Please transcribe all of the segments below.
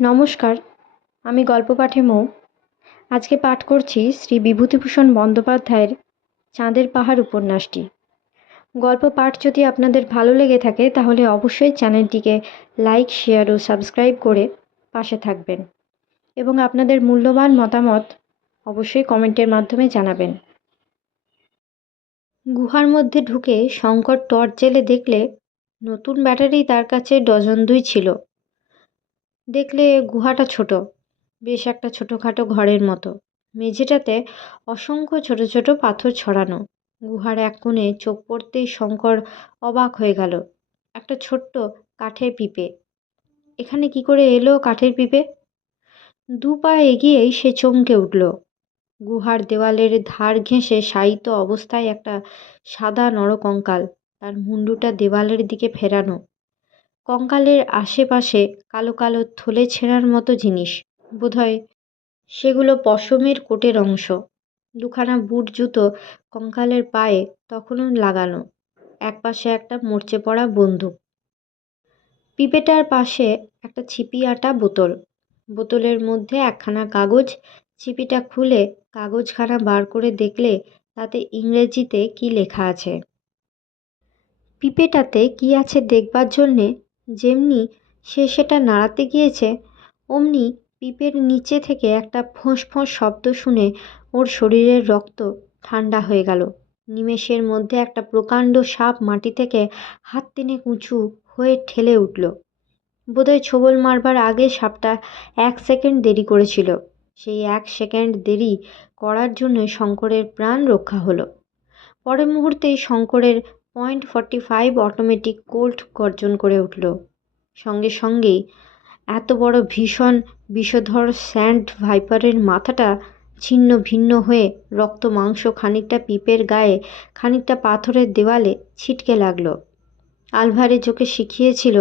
নমস্কার, আমি গল্প পাঠে মৌ। আজকে পাঠ করছি শ্রী বিভূতিভূষণ বন্দ্যোপাধ্যায়ের চাঁদের পাহাড় উপন্যাসটি। গল্প পাঠ যদি আপনাদের ভালো লেগে থাকে তাহলে অবশ্যই চ্যানেলটিকে লাইক, শেয়ার ও সাবস্ক্রাইব করে পাশে থাকবেন এবং আপনাদের মূল্যবান মতামত অবশ্যই কমেন্টের মাধ্যমে জানাবেন। গুহার মধ্যে ঢুকে শঙ্কর টর্চ জেলে দেখলে নতুন ব্যাটারি তার কাছে ডজন দুই ছিল। দেখলে গুহাটা ছোট, বেশ একটা ছোটোখাটো ঘরের মতো। মেঝেটাতে অসংখ্য ছোট ছোট পাথর ছড়ানো। গুহার এক কোণে চোখ পড়তেই শঙ্কর অবাক হয়ে গেল। একটা ছোট্ট কাঠের পিঁপে। এখানে কি করে এলো কাঠের পিঁপে? দু পা এগিয়েই সে চমকে উঠল। গুহার দেওয়ালের ধার ঘেঁষে শায়িত অবস্থায় একটা সাদা নরকঙ্কাল, তার মুন্ডুটা দেওয়ালের দিকে ফেরানো। কঙ্কালের আশেপাশে কালো কালো থলে ছেঁড়ার মতো জিনিস, বোধহয় সেগুলো পশমের কোটের অংশ। দুখানা বুট জুতো কঙ্কালের পায়ে তখনও লাগানো, একপাশে একটা মরচে পড়া বন্দুক। পিপেটার পাশে একটা ছিপি আটা বোতল, বোতলের মধ্যে একখানা কাগজ। ছিপিটা খুলে কাগজখানা বার করে দেখলে তাতে ইংরেজিতে কি লেখা আছে। পিপেটাতে কি আছে দেখবার জন্যে যেমনি সে সেটা নাড়াতে গিয়েছে, অমনি পিপের নিচে থেকে একটা ফোঁস ফোঁস শব্দ শুনে ওর শরীরের রক্ত ঠান্ডা হয়ে গেল। নিমেষের মধ্যে একটা প্রকাণ্ড সাপ মাটি থেকে হাত তিনেক উঁচু হয়ে ঠেলে উঠল। বোধহয় ছোবল মারবার আগে সাপটা 1 সেকেন্ড দেরি করেছিল। সেই 1 সেকেন্ড দেরি করার জন্যই শঙ্করের প্রাণ রক্ষা হলো। পরের মুহূর্তেই শঙ্করের .45 অটোমেটিক কোল্ট গর্জন করে উঠল। সঙ্গে সঙ্গেই এত বড় ভীষণ বিষধর স্যান্ড ভাইপারের মাথাটা ছিন্ন ভিন্ন হয়ে রক্ত মাংস খানিকটা পিপের গায়ে, খানিকটা পাথরের দেওয়ালে ছিটকে লাগলো। আলভারেজ ওকে শিখিয়েছিল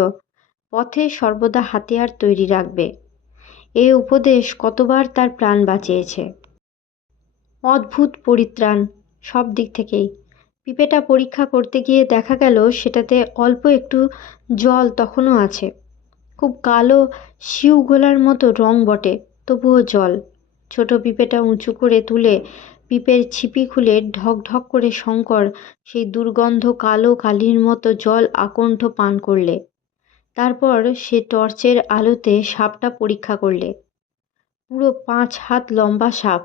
পথে সর্বদা হাতিয়ার তৈরি রাখবে। এ উপদেশ কতবার তার প্রাণ বাঁচিয়েছে। অদ্ভুত পরিত্রাণ সব দিক থেকেই। পিপেটা পরীক্ষা করতে গিয়ে দেখা গেল সেটাতে অল্প একটু জল তখনও আছে। খুব কালো শিউ গোলার মতো রং বটে, তবুও জল। ছোট পিপেটা উঁচু করে তুলে পিপের ছিপি খুলে ঢক ঢক করে শঙ্কর সেই দুর্গন্ধ কালো কালির মতো জল আকণ্ঠ পান করলে। তারপর সে টর্চের আলোতে সাপটা পরীক্ষা করলে। পুরো 5 হাত লম্বা সাপ,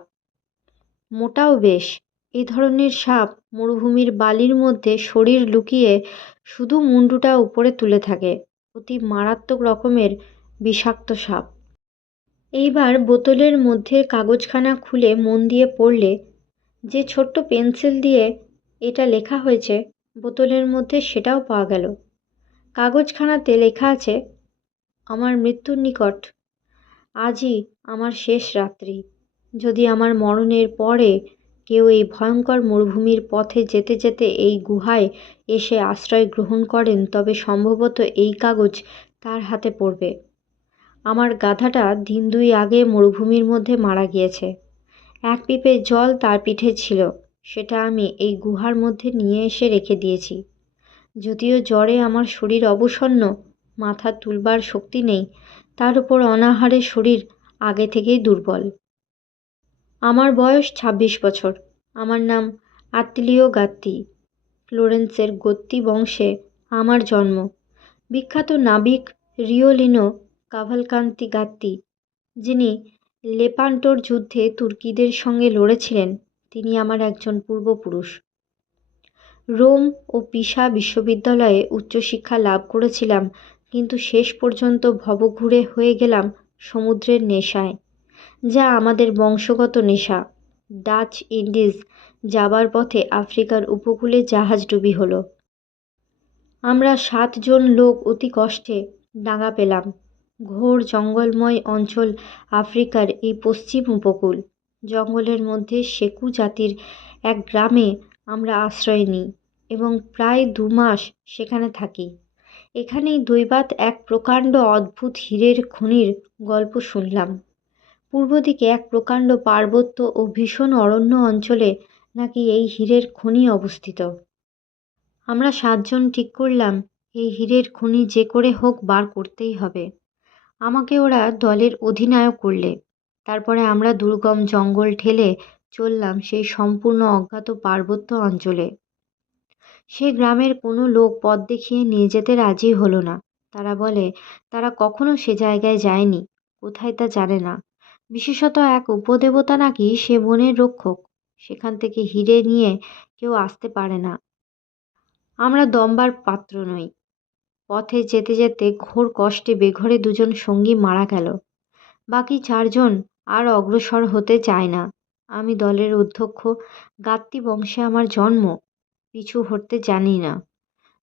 মোটাও বেশ। এই ধরনের সাপ মরুভূমির বালির মধ্যে শরীর লুকিয়ে শুধু মুন্ডুটা উপরে তুলে থাকে। অতি মারাত্মক রকমের বিষাক্ত সাপ। এইবার বোতলের মধ্যে কাগজখানা খুলে মন দিয়ে পড়লে যে ছোট্ট পেন্সিল দিয়ে এটা লেখা হয়েছে, বোতলের মধ্যে সেটাও পাওয়া গেল। কাগজখানাতে লেখা আছে, আমার মৃত্যুর নিকট, আজই আমার শেষ রাত্রি। যদি আমার মরণের পরে কেউ এই ভয়ঙ্কর মরুভূমির পথে যেতে যেতে এই গুহায় এসে আশ্রয় গ্রহণ করেন, তবে সম্ভবত এই কাগজ তার হাতে পড়বে। আমার গাধাটা দিন 2 আগে মরুভূমির মধ্যে মারা গিয়েছে। 1 পিপে জল তার পিঠে ছিল, সেটা আমি এই গুহার মধ্যে নিয়ে এসে রেখে দিয়েছি। যদিও জ্বরে আমার শরীর অবসন্ন, মাথা তুলবার শক্তি নেই, তার উপর অনাহারে শরীর আগে থেকেই দুর্বল। আমার বয়স 26 বছর। আমার নাম আত্তিলিও গাত্তি। ফ্লোরেন্সের গত্তি বংশে আমার জন্ম। বিখ্যাত নাবিক রিওলিনো কাভালকান্তি গাত্তি, যিনি লেপান্টোর যুদ্ধে তুর্কিদের সঙ্গে লড়েছিলেন, তিনি আমার একজন পূর্বপুরুষ। রোম ও পিসা বিশ্ববিদ্যালয়ে উচ্চশিক্ষা লাভ করেছিলাম, কিন্তু শেষ পর্যন্ত ভবঘুরে হয়ে গেলাম সমুদ্রের নেশায়, যা আমাদের বংশগত নেশা। ডাচ ইন্ডিজ যাবার পথে আফ্রিকার উপকূলে জাহাজডুবি হলো। আমরা 7 জন লোক অতি কষ্টে ডাঙা পেলাম। ঘোর জঙ্গলময় অঞ্চল আফ্রিকার এই পশ্চিম উপকূল। জঙ্গলের মধ্যে শেকু জাতির এক গ্রামে আমরা আশ্রয় নিই এবং প্রায় 2 মাস সেখানে থাকি। এখানেই দৈবাৎ এক প্রকাণ্ড অদ্ভুত হীরের খনির গল্প শুনলাম। পূর্ব দিকে এক প্রকাণ্ড পার্বত্য ও ভীষণ অরণ্য অঞ্চলে নাকি এই হীরের খনি অবস্থিত। আমরা 7 জন ঠিক করলাম এই হীরের খনি যে করে হোক বার করতেই হবে। আমাকে ওরা দলের অধিনায়ক করলে। তারপরে আমরা দুর্গম জঙ্গল ঠেলে চললাম সেই সম্পূর্ণ অজ্ঞাত পার্বত্য অঞ্চলে। সে গ্রামের কোনো লোক পথ দেখিয়ে নিয়ে যেতে রাজি হলো না। তারা বলে তারা কখনো সে জায়গায় যায়নি, কোথায় তা জানে না। বিশেষত এক উপদেবতা নাকি সে বনের রক্ষক, সেখান থেকে হিরে নিয়ে কেউ আসতে পারে না। আমরা দমবার পাত্র নই। পথে যেতে যেতে ঘোর কষ্টে বেঘরে দুজন সঙ্গী মারা গেল। বাকি চারজন আর অগ্রসর হতে চায় না। আমি দলের অধ্যক্ষ, গাত্তি বংশে আমার জন্ম, পিছু হটতে জানি না।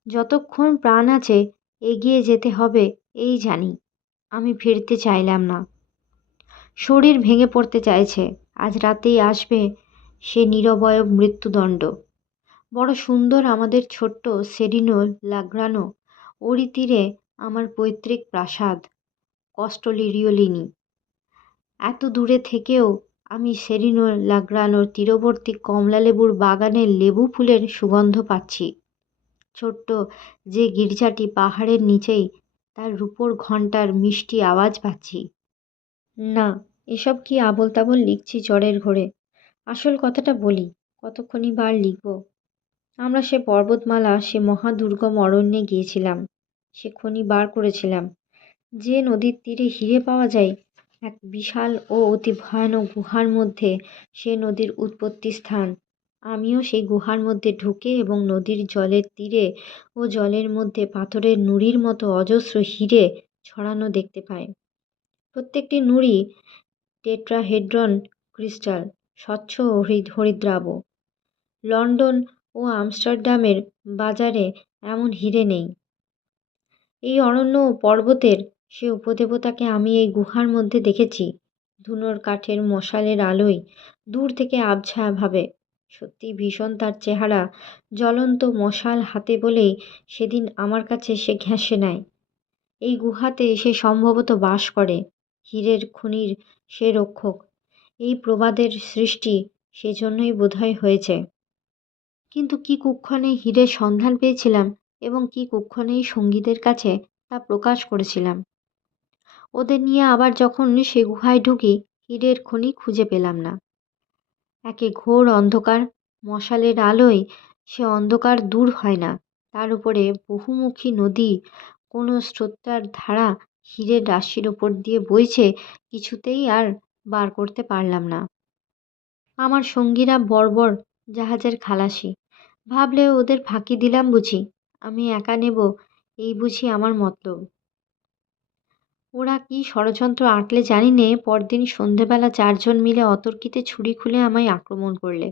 যতক্ষণ প্রাণ আছে এগিয়ে যেতে হবে এই জানি। আমি ফিরতে চাইলাম না। শরীর ভেঙে পড়তে চাইছে। আজ রাতেই আসবে সে নিরবয়ব মৃত্যুদণ্ড। বড় সুন্দর আমাদের ছোট্ট সেরিনো লাগ্রানো, ওরই তীরে আমার পৈতৃক প্রাসাদ কস্টলিরিওলিনি। এত দূরে থেকেও আমি সেরিনো লাগ্রানোর তীরবর্তী কমলালেবুর বাগানের লেবু ফুলের সুগন্ধ পাচ্ছি। ছোট্ট যে গির্জাটি পাহাড়ের নিচেই, তার রূপোর ঘণ্টার মিষ্টি আওয়াজ পাচ্ছি। না, এসব কি আবোল তাবোল লিখছি জ্বরের ঘোরে। আসল কথাটা বলি, কতক্ষণই বার লিখব। আমরা সে পর্বতমালা, সে মহাদুর্গম অরণ্যে গিয়েছিলাম। সে খনি বার করেছিলাম। যে নদীর তীরে হিরে পাওয়া যায়, এক বিশাল ও অতি ভয়ানক গুহার মধ্যে সে নদীর উৎপত্তি স্থান। আমিও সেই গুহার মধ্যে ঢুকে এবং নদীর জলের তীরে ও জলের মধ্যে পাথরের নুড়ির মতো অজস্র হিরে ছড়ানো দেখতে পাই। প্রত্যেকটি নুড়ি টেট্রাহেড্রন ক্রিস্টাল, স্বচ্ছ ও হরিদ্রাভ। লন্ডন ও আমস্টারডামের বাজারে এমন হিরে নেই। এই অরণ্য ও পর্বতের সে উপদেবতাকে আমি এই গুহার মধ্যে দেখেছি, ধুনোর কাঠের মশালের আলোয় দূর থেকে আবছায়া ভাবে। সত্যি ভীষণ তার চেহারা। জ্বলন্ত মশাল হাতে বলেই সেদিন আমার কাছে সে ঘেঁষে নেয়। এই গুহাতে সে সম্ভবত বাস করে, হীরের খনির সে রক্ষক। এই প্রবাদের সৃষ্টি সেজন্যই বোধহয় হয়েছে। কিন্তু কি কুক্ষণে হীরের সন্ধান পেয়েছিলাম এবং কি কুক্ষণেই সঙ্গীদের কাছে তা প্রকাশ করেছিলাম। ওদের নিয়ে আবার যখন সে গুহায় ঢুকি, হীরের খনি খুঁজে পেলাম না। একে ঘোর অন্ধকার, মশালের আলোয় সে অন্ধকার দূর হয় না। তার উপরে বহুমুখী নদী, কোনো স্রোতটার ধারা হীরের রাশির ওপর দিয়ে বইছে, কিছুতেই আর বার করতে পারলাম না। আমার সঙ্গীরা বর্বর জাহাজের খালাসি। ভাবলে ওদের ফাঁকি দিলাম বুঝি, আমি একা নেব এই বুঝি আমার মতলব। ওরা কি ষড়যন্ত্র আঁটলে জানি নে, পরদিন সন্ধেবেলা চারজন মিলে অতর্কিতে ছুরি খুলে আমায় আক্রমণ করলে।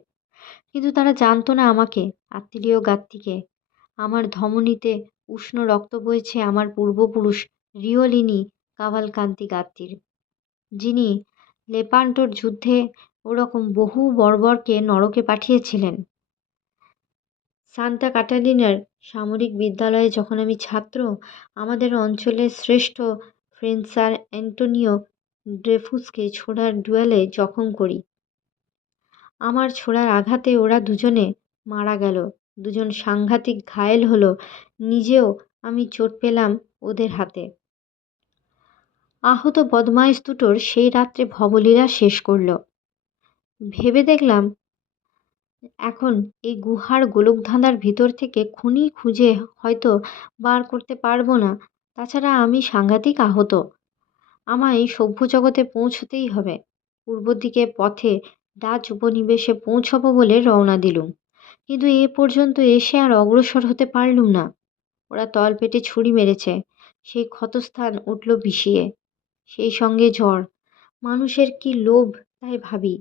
কিন্তু তারা জানতো না আমাকে, আত্মীয় গাত্তিকে। আমার ধমনীতে উষ্ণ রক্ত বইছে আমার পূর্বপুরুষ রিওলিনি কাভালকান্তি গাত্তির, যিনি লেপান্টোর যুদ্ধে ওরকম বহু বর্বরকে নরকে পাঠিয়েছিলেন। সান্তা কাটালিনার সামরিক বিদ্যালয়ে যখন আমি ছাত্র, আমাদের অঞ্চলের শ্রেষ্ঠ ফেন্সার অ্যান্টোনিও ড্রেফুসকে ছোড়ার ডুয়েলে জখম করি। আমার ছোড়ার আঘাতে ওরা দুজনে মারা গেল। দুজন সাংঘাতিক ঘায়েল হলো। নিজেও আমি চোট পেলাম ওদের হাতে। আহত বদমাইশ দুটোর সেই রাত্রে ভবলীলা শেষ করল। ভেবে দেখলাম, এখন এই গুহার গোলকধাঁধার ভিতর থেকে খুনি খুঁজে হয়তো বার করতে পারবো না। তাছাড়া আমি সাংঘাতিক আহত। আমায় সভ্য জগতে পৌঁছতেই হবে। পূর্ব দিকে পথে ডাচ উপনিবেশে পৌঁছবো বলে রওনা দিলুম। কিন্তু এ পর্যন্ত এসে আর অগ্রসর হতে পারলুম না। ওরা তলপেটে ছুরি মেরেছে। সেই ক্ষতস্থান উঠল বিষিয়ে। সেই সঙ্গে জ্বর। মানুষের কি লোভ, তাই ভাবি।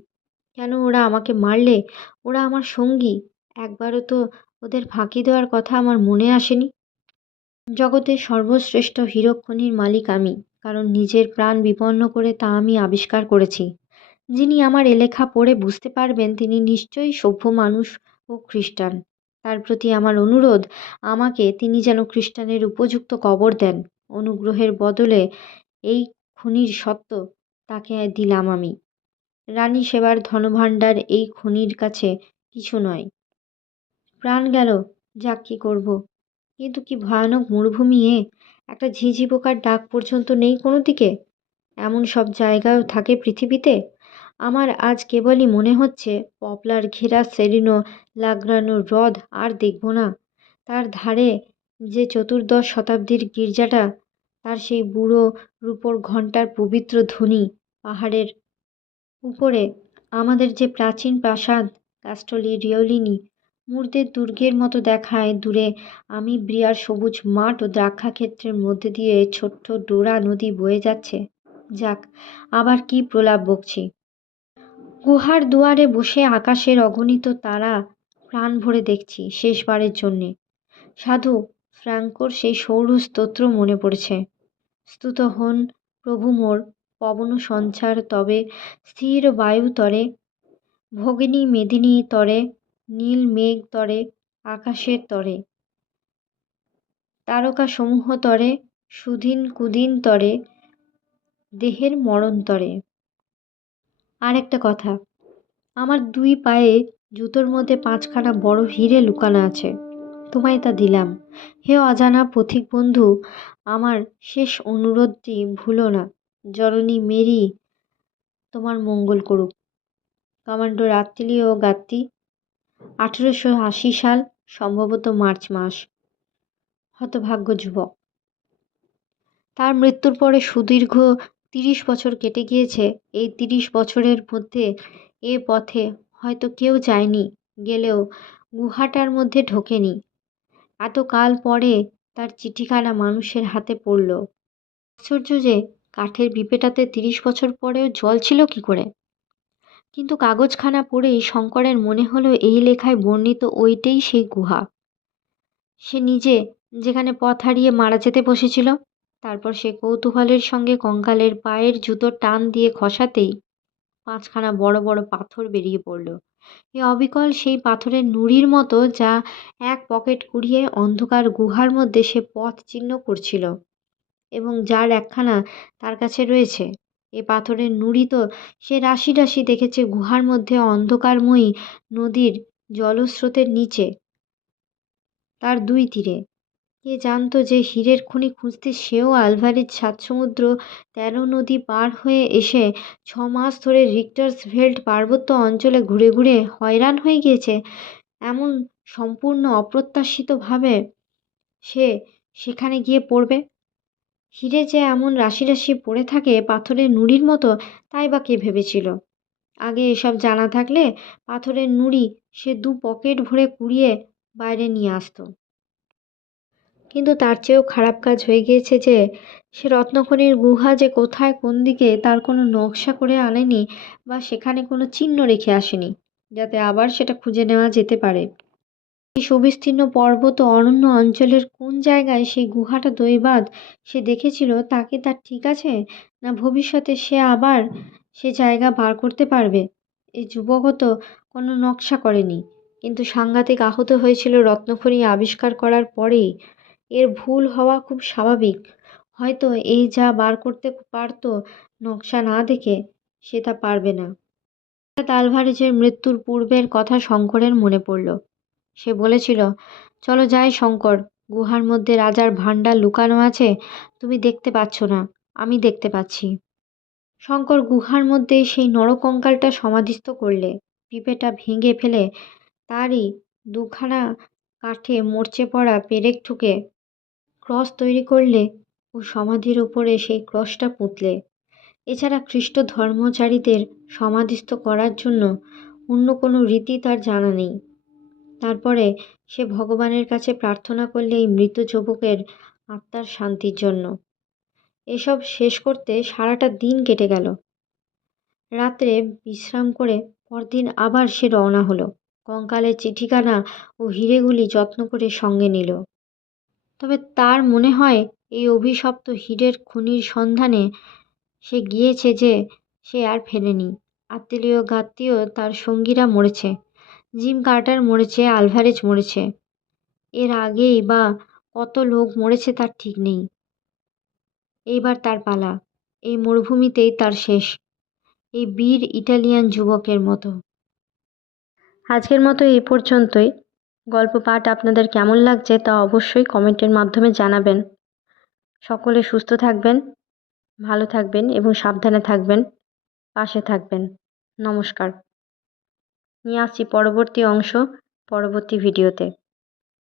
কেন ওরা আমাকে মারলে? ওরা আমার সঙ্গী। একবারও তো ওদের ফাঁকি দেওয়ার কথা আমার মনে আসেনি। জগতের সর্বশ্রেষ্ঠ হীরকখনির মালিক আমি, কারণ নিজের প্রাণ বিপন্ন করে তা আমি আবিষ্কার করেছি। যিনি আমার এ লেখা পড়ে বুঝতে পারবেন তিনি নিশ্চয়ই সভ্য মানুষ ও খ্রিস্টান। তার প্রতি আমার অনুরোধ, আমাকে তিনি যেন খ্রিস্টানের উপযুক্ত কবর দেন। অনুগ্রহের বদলে এই খনির সত্ত্ব তাকে দিলাম আমি। রানী সেবার ধনভাণ্ডার এই খনির কাছে কিছু নয়। প্রাণ গেল, যাক কি করব। কিন্তু কি ভয়ানক মরুভূমি এ! একটা ঝিঁঝি পোকার ডাক পর্যন্ত নেই কোনো দিকে? এমন সব জায়গাও থাকে পৃথিবীতে? আমার আজ কেবলই মনে হচ্ছে পপলার ঘেরা সেরিনো লাগ্রানো হ্রদ আর দেখব না। তার ধারে যে চতুর্দশ শতাব্দীর গির্জাটা, তার সেই বুড়ো রূপোর ঘণ্টার পবিত্র ধ্বনি, পাহাড়ের উপরে আমাদের যে প্রাচীন প্রাসাদ কাস্টলি রিওলিনি মুর্দের দুর্গের মতো দেখায় দূরে। আমি ব্রিয়ার সবুজ মাঠ ও দ্রাক্ষাক্ষেত্রের মধ্যে দিয়ে ছোট্ট ডোরা নদী বয়ে যাচ্ছে। যাক, আবার কি প্রলাপ বকছি। গুহার দুয়ারে বসে আকাশের অগণিত তারা প্রাণ ভরে দেখছি শেষবারের জন্যে। সাধু ফ্র্যাঙ্কোর সেই সৌর স্তোত্র মনে পড়েছে। স্তুত হন প্রভু মোর, পবন সঞ্চার তবে, স্থির বায়ু তরে, ভগিনী মেদিনী তরে, নীল মেঘ তরে, আকাশের তরে, তারকা সমূহ তরে, সুদিন কুদিন তরে, দেহের মরণ তরে। আর একটা কথা, আমার দুই পায়ে জুতোর মধ্যে 5খানা বড় হিরে লুকানো আছে। তোমায় তা দিলাম। হে অজানা পথিক বন্ধু, আমার শেষ অনুরোধটি ভুলো না। জননী মেরি তোমার মঙ্গল করুক। কমান্ডার আত্তিলিও গাত্তি, 1880 সাল, সম্ভবত মার্চ মাস। হতভাগ্য যুবক। তার মৃত্যুর পরে সুদীর্ঘ 30 বছর কেটে গিয়েছে। এই 30 বছরের মধ্যে এ পথে হয়তো কেউ যায়নি, গেলেও গুহাটার মধ্যে ঢোকেনি। এতকাল পরে তার চিঠিখানা মানুষের হাতে পড়ল। আশ্চর্য যে কাঠের পিপেটাতে 30 বছর পরেও জল ছিল কি করে। কিন্তু কাগজখানা পড়েই শঙ্করের মনে হলো এই লেখায় বর্ণিত ওইটাই সেই গুহা। সে নিজে যেখানে পথ হারিয়ে মারা যেতে বসেছিল। তারপর সে কৌতূহলের সঙ্গে কঙ্কালের পায়ের জুতো টান দিয়ে খসাতেই 5খানা বড় বড় পাথর বেরিয়ে পড়ল। এ অবিকল সেই পাথরের নুড়ির মতো, যা এক পকেট কুড়িয়ে অন্ধকার গুহার মধ্যে সে পথ চিহ্ন করছিল এবং যার একখানা তার কাছে রয়েছে। এ পাথরের নুড়ি তো সে রাশি রাশি দেখেছে গুহার মধ্যে অন্ধকারময়ী নদীর জলস্রোতের নিচে, তার দুই তীরে। কে জানত যে হীরের খনি খুঁজতে সেও আলভারেজ 7 সমুদ্র 13 নদী পার হয়ে এসে 6 মাস ধরে রিক্টার্সভেল্ড পার্বত্য অঞ্চলে ঘুরে ঘুরে হয়রান হয়ে গিয়েছে। এমন সম্পূর্ণ অপ্রত্যাশিতভাবে সে সেখানে গিয়ে পড়বে। হীরে যে এমন রাশি রাশি পড়ে থাকে পাথরের নুড়ির মতো, তাই বা কে ভেবেছিল। আগে এসব জানা থাকলে পাথরের নুড়ি সে 2 পকেট ভরে কুড়িয়ে বাইরে নিয়ে আসতো। কিন্তু তার চেয়েও খারাপ কাজ হয়ে গিয়েছে যে সে রত্নখনির গুহা যে কোথায় কোন দিকে তার কোনো নকশা করে আনেনি, বা সেখানে কোনো চিহ্ন রেখে আসেনি যাতে আবার সেটা খুঁজে নেওয়া যেতে পারে। এই সুবিস্তীর্ণ পর্বত অরণ্য অঞ্চলের কোন জায়গায় সেই গুহাটা দৈবাৎ সে দেখেছিল, তা কি তার ঠিক আছে, না ভবিষ্যতে সে আবার সে জায়গা বার করতে পারবে? এই যুবকও তো কোনো নকশা করেনি, কিন্তু সাংঘাতিক আহত হয়েছিল রত্নখনি আবিষ্কার করার পরেই। এর ভুল হওয়া খুব স্বাভাবিক। হয়তো এই যা বার করতে পারত নকশা না দেখে, সে তা পারবে না। হঠাৎ আলভারেজের মৃত্যুর পূর্বের কথা শঙ্করের মনে পড়ল। সে বলেছিল, চলো যাই শঙ্কর, গুহার মধ্যে রাজার ভাণ্ডার লুকানো আছে। তুমি দেখতে পাচ্ছ না, আমি দেখতে পাচ্ছি। শঙ্কর গুহার মধ্যে সেই নরকঙ্কালটা সমাধিস্থ করলে। পিপেটা ভেঙে ফেলে তারই 2খানা কাঠে মরচে পড়া পেরেক ঠুকে ক্রস তৈরি করলে ও সমাধির ওপরে সেই ক্রসটা পুঁতলে। এছাড়া খ্রিস্ট ধর্মচারীদের সমাধিস্থ করার জন্য অন্য কোনো রীতি তার জানা নেই। তারপরে সে ভগবানের কাছে প্রার্থনা করলে এই মৃত যুবকের আত্মার শান্তির জন্য। এসব শেষ করতে সারাটা দিন কেটে গেল। রাত্রে বিশ্রাম করে পরদিন আবার সে রওনা হলো। কঙ্কালের চিঠিখানা ও হিরেগুলি যত্ন করে সঙ্গে নিল। তবে তার মনে হয় এই অভিশপ্ত হীরের খনির সন্ধানে সে গিয়েছে যে সে আর ফেরেনি। আত্মীয় গাত্মীয় তার সঙ্গীরা মরেছে, জিম কার্টার মরেছে, আলভারেজ মরেছে। এর আগেই বা কত লোক মরেছে তার ঠিক নেই। এইবার তার পালা। এই মরুভূমিতেই তার শেষ, এই বীর ইটালিয়ান যুবকের মতো। আজকের মতো এই পর্যন্তই। গল্প পাঠ আপনাদের কেমন লাগছে তা অবশ্যই কমেন্টের মাধ্যমে জানাবেন। সকলে সুস্থ থাকবেন, ভালো থাকবেন এবং সাবধানে থাকবেন, পাশে থাকবেন। নমস্কার। নিয়ে আসছি পরবর্তী অংশ পরবর্তী ভিডিওতে।